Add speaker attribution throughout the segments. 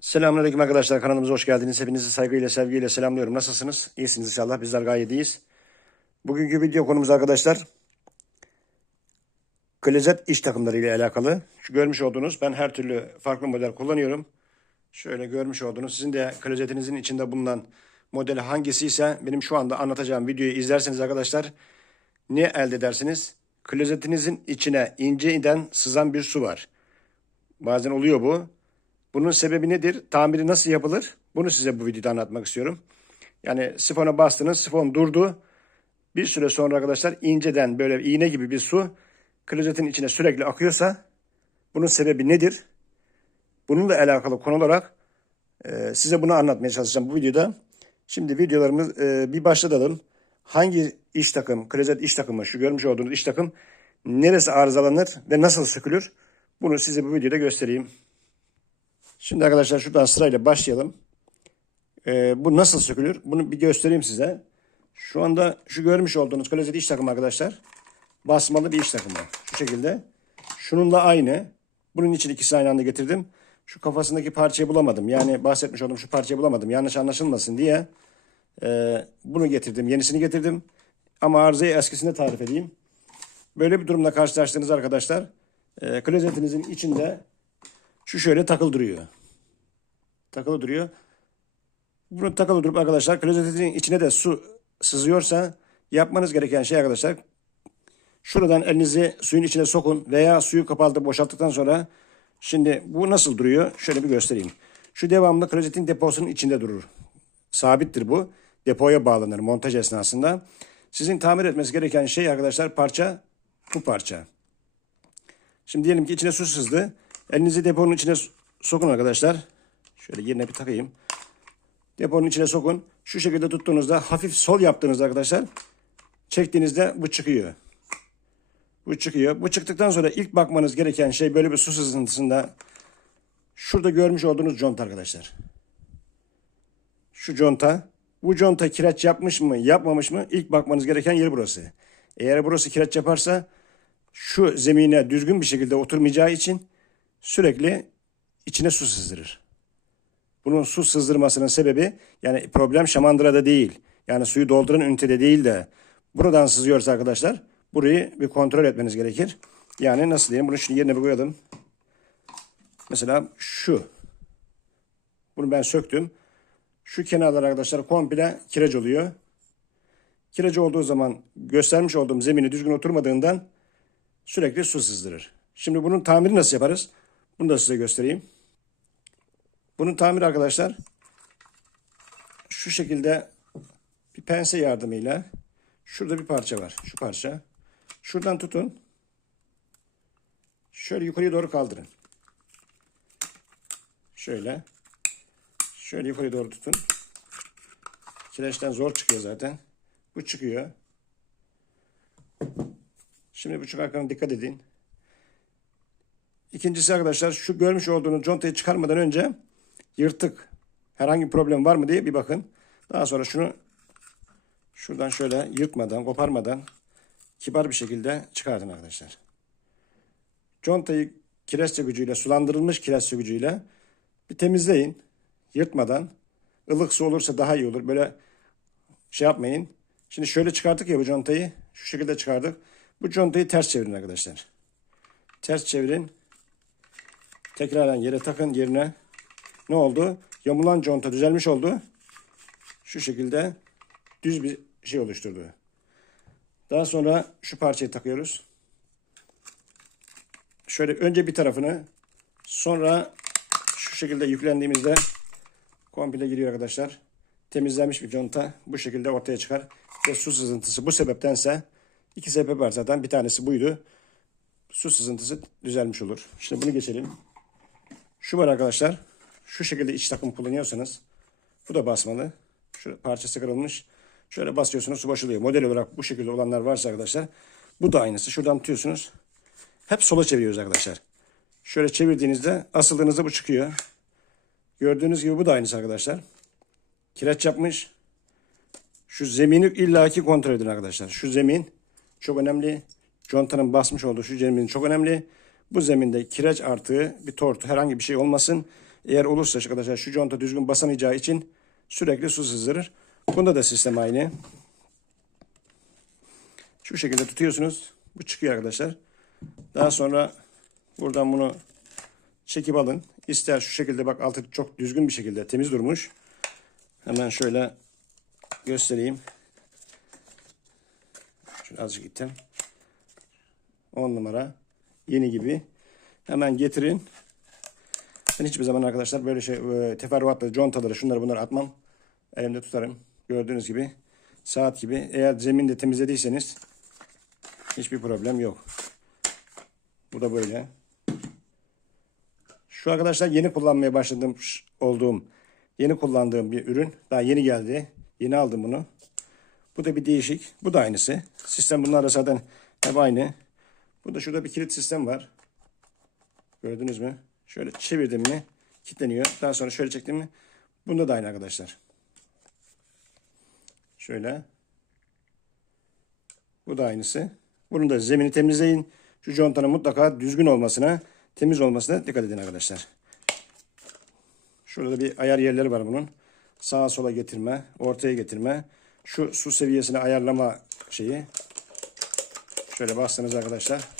Speaker 1: Selamünaleyküm arkadaşlar. Kanalımıza hoş geldiniz. Hepinizi saygıyla, sevgiyle selamlıyorum. Nasılsınız? İyisiniz inşallah. Bizler gayet iyiyiz. Bugünkü video konumuz arkadaşlar klozet iş takımları ile alakalı. Şu görmüş olduğunuz ben her türlü farklı model kullanıyorum. Şöyle görmüş olduğunuz sizin de klozetinizin içinde bulunan model hangisi ise benim şu anda anlatacağım videoyu izlerseniz arkadaşlar ne elde edersiniz? Klozetinizin içine inceden sızan bir su var. Bazen oluyor bu. Bunun sebebi nedir? Tamiri nasıl yapılır? Bunu size bu videoda anlatmak istiyorum. Yani sifona bastınız, sifon durdu. Bir süre sonra arkadaşlar inceden böyle iğne gibi bir su klozetin içine sürekli akıyorsa bunun sebebi nedir? Bununla alakalı konu olarak e, size bunu anlatmaya çalışacağım bu videoda. Şimdi videolarımız e, bir başlatalım. Hangi iş takım, klozet iş takımı, şu görmüş olduğunuz iş takım neresi arızalanır ve nasıl sıkılır? Bunu size bu videoda göstereyim. Şimdi arkadaşlar şuradan sırayla başlayalım. Ee, bu nasıl sökülür? Bunu bir göstereyim size. Şu anda şu görmüş olduğunuz klozet iş takımı arkadaşlar. Basmalı bir iş takımı. Şu şekilde. Şununla aynı. Bunun için ikisini aynı anda getirdim. Şu kafasındaki parçayı bulamadım. Yani bahsetmiş olduğum şu parçayı bulamadım. Yanlış anlaşılmasın diye. e, bunu getirdim. Yenisini getirdim. Ama arızayı eskisinde tarif edeyim. Böyle bir durumla karşılaştığınız arkadaşlar. E, klozetinizin içinde şu şöyle takıl duruyor. Takılı duruyor. Bunu takılı durup arkadaşlar klozetin içine de su sızıyorsa yapmanız gereken şey arkadaşlar şuradan elinizi suyun içine sokun veya suyu kapatıp boşalttıktan sonra şimdi bu nasıl duruyor? Şöyle bir göstereyim. Şu devamlı klozetin deposunun içinde durur. Sabittir bu. Depoya bağlanır montaj esnasında. Sizin tamir etmesi gereken şey arkadaşlar parça bu parça. Şimdi diyelim ki içine su sızdı. Elinizi deponun içine sokun arkadaşlar. Şöyle yerine bir takayım. Deponun içine sokun. Şu şekilde tuttuğunuzda hafif sol yaptığınızda arkadaşlar çektiğinizde bu çıkıyor. Bu çıkıyor. Bu çıktıktan sonra ilk bakmanız gereken şey böyle bir su sızıntısında şurada görmüş olduğunuz conta arkadaşlar. Şu conta. Bu conta kireç yapmış mı yapmamış mı ilk bakmanız gereken yer burası. Eğer burası kireç yaparsa şu zemine düzgün bir şekilde oturmayacağı için sürekli içine su sızdırır. Bunun su sızdırmasının sebebi yani problem şamandırada değil. Yani suyu dolduran ünitede değil de buradan sızıyorsa arkadaşlar burayı bir kontrol etmeniz gerekir. Yani nasıl diyeyim bunu şimdi yerine bir koyalım. Mesela şu. Bunu ben söktüm. Şu kenarlar arkadaşlar komple kireç oluyor. Kireç olduğu zaman göstermiş olduğum zemini düzgün oturmadığından sürekli su sızdırır. Şimdi bunun tamiri nasıl yaparız? Bunu da size göstereyim. Bunun tamiri arkadaşlar şu şekilde bir pense yardımıyla şurada bir parça var. Şu parça. Şuradan tutun. Şöyle yukarıya doğru kaldırın. Şöyle. Şöyle yukarıya doğru tutun. Kireçten zor çıkıyor zaten. Bu çıkıyor. Şimdi bu çıkarken dikkat edin. İkincisi arkadaşlar şu görmüş olduğunuz contayı çıkarmadan önce yırtık herhangi bir problem var mı diye bir bakın. Daha sonra şunu şuradan şöyle yırtmadan, koparmadan kibar bir şekilde çıkartın arkadaşlar. Contayı kireç sökücüyle, sulandırılmış kireç sökücüyle bir temizleyin. Yırtmadan. Ilık su olursa daha iyi olur. Böyle şey yapmayın. Şimdi şöyle çıkarttık ya bu contayı. Şu şekilde çıkardık. Bu contayı ters çevirin arkadaşlar. Ters çevirin. Tekrardan yere takın yerine. Ne oldu? Yamulan conta düzelmiş oldu. Şu şekilde düz bir şey oluşturdu. Daha sonra şu parçayı takıyoruz. Şöyle önce bir tarafını sonra şu şekilde yüklendiğimizde komple giriyor arkadaşlar. Temizlenmiş bir conta bu şekilde ortaya çıkar. Ve su sızıntısı bu sebeptense iki sebep var zaten. Bir tanesi buydu. Su sızıntısı düzelmiş olur. Şimdi bunu geçelim. Şu var arkadaşlar. Şu şekilde iç takım kullanıyorsanız bu da basmalı. Şu parçası kırılmış. Şöyle basıyorsunuz su boşalıyor. Model olarak bu şekilde olanlar varsa arkadaşlar bu da aynısı. Şuradan tutuyorsunuz. Hep sola çeviriyoruz arkadaşlar. Şöyle çevirdiğinizde asıldığınızda bu çıkıyor. Gördüğünüz gibi bu da aynısı arkadaşlar. Kireç yapmış. Şu zemini illaki kontrol edin arkadaşlar. Şu zemin çok önemli. Contanın basmış olduğu şu zemin çok önemli. Bu zeminde kireç artığı bir tortu herhangi bir şey olmasın. Eğer olursa arkadaşlar şu conta düzgün basamayacağı için sürekli su sızdırır. Bunda da sistem aynı. Şu şekilde tutuyorsunuz. Bu çıkıyor arkadaşlar. Daha sonra buradan bunu çekip alın. İster şu şekilde bak altı çok düzgün bir şekilde temiz durmuş. Hemen şöyle göstereyim. Şöyle azıcık gittim. 10 numara. Yeni gibi. Hemen getirin. Ben hiçbir zaman arkadaşlar böyle şey e, teferruatlı contaları şunları bunları atmam. Elimde tutarım. Gördüğünüz gibi saat gibi. Eğer zeminde temizlediyseniz hiçbir problem yok. Bu da böyle. Şu arkadaşlar yeni kullanmaya başladığım olduğum yeni kullandığım bir ürün. Daha yeni geldi. Yeni aldım bunu. Bu da bir değişik. Bu da aynısı. Sistem bunlar da zaten hep aynı. Bu da şurada bir kilit sistem var. Gördünüz mü? Şöyle çevirdim mi kilitleniyor. Daha sonra şöyle çektim mi bunda da aynı arkadaşlar. Şöyle. Bu da aynısı. Bunun da zemini temizleyin. Şu contanın mutlaka düzgün olmasına, temiz olmasına dikkat edin arkadaşlar. Şurada bir ayar yerleri var bunun. Sağa sola getirme, ortaya getirme. Şu su seviyesini ayarlama şeyi. Şöyle bastınız arkadaşlar.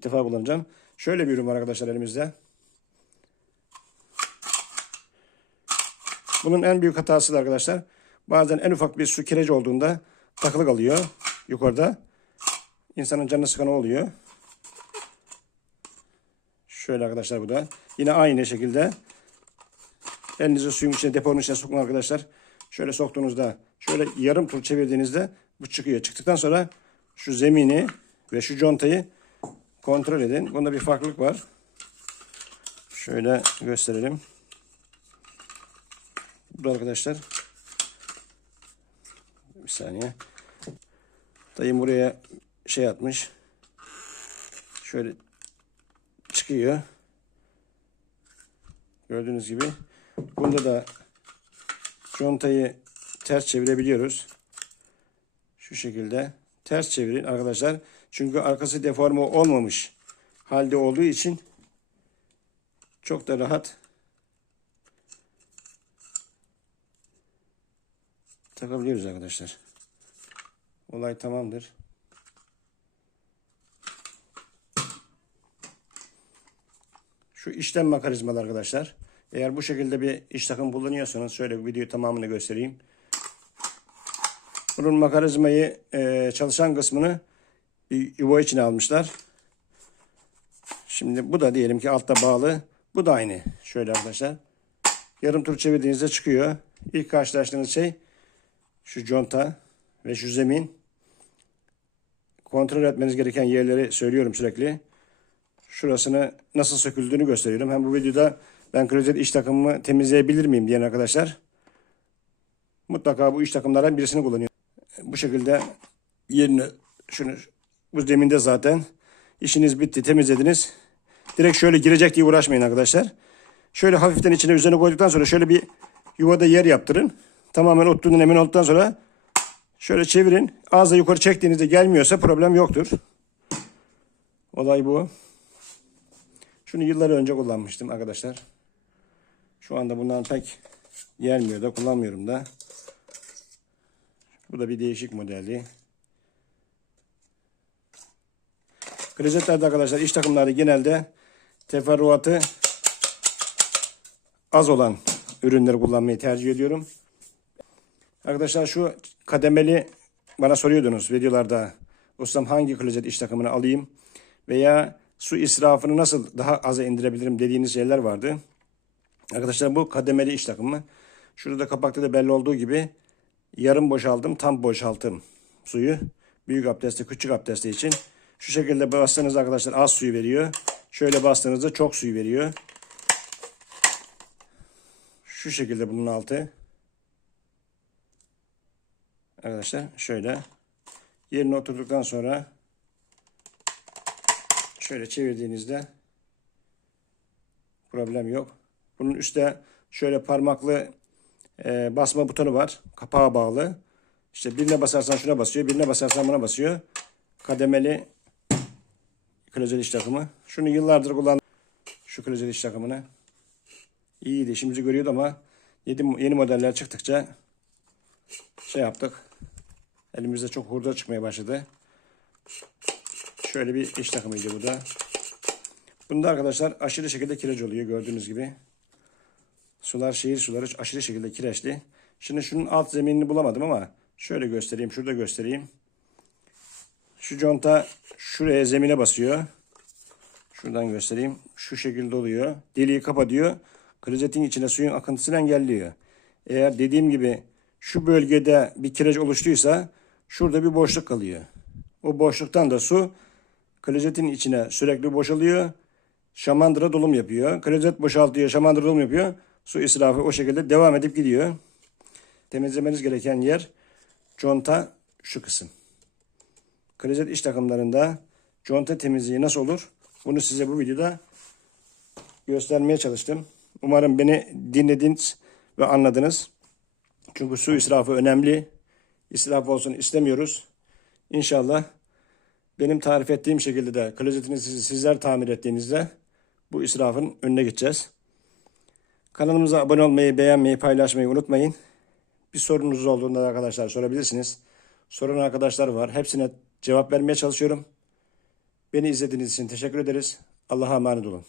Speaker 1: İlk defa kullanacağım. Şöyle bir ürün var arkadaşlar elimizde. Bunun en büyük hatası da arkadaşlar. Bazen en ufak bir su kireci olduğunda takılı kalıyor yukarıda. İnsanın canını sıkan oluyor. Şöyle arkadaşlar bu da. Yine aynı şekilde. Elinizi suyun içine deponun içine sokun arkadaşlar. Şöyle soktuğunuzda şöyle yarım tur çevirdiğinizde bu çıkıyor. Çıktıktan sonra şu zemini ve şu contayı kontrol edin. Bunda bir farklılık var. Şöyle gösterelim. Bu da arkadaşlar. Bir saniye. Dayım buraya şey atmış. Şöyle çıkıyor. Gördüğünüz gibi. Bunda da contayı ters çevirebiliyoruz. Şu şekilde ters çevirin arkadaşlar. Çünkü arkası deforme olmamış halde olduğu için çok da rahat takabiliyoruz arkadaşlar. Olay tamamdır. Şu işlem mekanizmalar arkadaşlar. Eğer bu şekilde bir iş takım kullanıyorsanız şöyle bir video tamamını göstereyim. Bunun mekanizmayı e, çalışan kısmını yuva içine almışlar. Şimdi bu da diyelim ki altta bağlı. Bu da aynı. Şöyle arkadaşlar. Yarım tur çevirdiğinizde çıkıyor. İlk karşılaştığınız şey şu conta ve şu zemin. Kontrol etmeniz gereken yerleri söylüyorum sürekli. Şurasını nasıl söküldüğünü gösteriyorum. Hem bu videoda ben klozet iş takımımı temizleyebilir miyim diyen arkadaşlar. Mutlaka bu iş takımlardan birisini kullanıyor. Bu şekilde yerini şunu bu zeminde zaten işiniz bitti temizlediniz. Direkt şöyle girecek diye uğraşmayın arkadaşlar. Şöyle hafiften içine üzerine koyduktan sonra şöyle bir yuvada yer yaptırın. Tamamen oturduğundan emin olduktan sonra şöyle çevirin. Ağzı yukarı çektiğinizde gelmiyorsa problem yoktur. Olay bu. Şunu yıllar önce kullanmıştım arkadaşlar. Şu anda bundan pek gelmiyor da kullanmıyorum da. Bu da bir değişik modeldi. Klozetlerde arkadaşlar iş takımları genelde teferruatı az olan ürünleri kullanmayı tercih ediyorum. Arkadaşlar şu kademeli bana soruyordunuz videolarda ustam hangi klozet iş takımını alayım veya su israfını nasıl daha aza indirebilirim dediğiniz şeyler vardı. Arkadaşlar bu kademeli iş takımı. Şurada kapakta da belli olduğu gibi yarım boşaldım tam boşaltım suyu. Büyük abdesti küçük abdesti için. Şu şekilde bastığınızda arkadaşlar az suyu veriyor. Şöyle bastığınızda çok suyu veriyor. Şu şekilde bunun altı. Arkadaşlar şöyle. Yerine oturduktan sonra şöyle çevirdiğinizde problem yok. Bunun üstte şöyle parmaklı e, basma butonu var. Kapağa bağlı. İşte birine basarsan şuna basıyor. Birine basarsan buna basıyor. Kademeli klozet iş takımı. Şunu yıllardır kullandım. Şu klozet iş takımını. İyiydi. İşimizi görüyordu ama yeni, yeni modeller çıktıkça şey yaptık. Elimizde çok hurda çıkmaya başladı. Şöyle bir iş takımıydı bu da. Bunda arkadaşlar aşırı şekilde kireç oluyor gördüğünüz gibi. Sular şehir suları aşırı şekilde kireçli. Şimdi şunun alt zeminini bulamadım ama şöyle göstereyim. Şurada göstereyim. Şu conta şuraya zemine basıyor. Şuradan göstereyim. Şu şekilde oluyor. Deliği kapatıyor. Klozetin içine suyun akıntısını engelliyor. Eğer dediğim gibi şu bölgede bir kireç oluştuysa şurada bir boşluk kalıyor. O boşluktan da su klozetin içine sürekli boşalıyor. Şamandıra dolum yapıyor. Klozet boşaltıyor, şamandıra dolum yapıyor. Su israfı o şekilde devam edip gidiyor. Temizlemeniz gereken yer conta şu kısım. Klozet iş takımlarında conta temizliği nasıl olur? Bunu size bu videoda göstermeye çalıştım. Umarım beni dinlediniz ve anladınız. Çünkü su israfı önemli. İsraf olsun istemiyoruz. İnşallah benim tarif ettiğim şekilde de klozetinizi sizler tamir ettiğinizde bu israfın önüne geçeceğiz. Kanalımıza abone olmayı, beğenmeyi, paylaşmayı unutmayın. Bir sorunuz olduğunda da arkadaşlar sorabilirsiniz. Soran arkadaşlar var. Hepsine cevap vermeye çalışıyorum. Beni izlediğiniz için teşekkür ederiz. Allah'a emanet olun.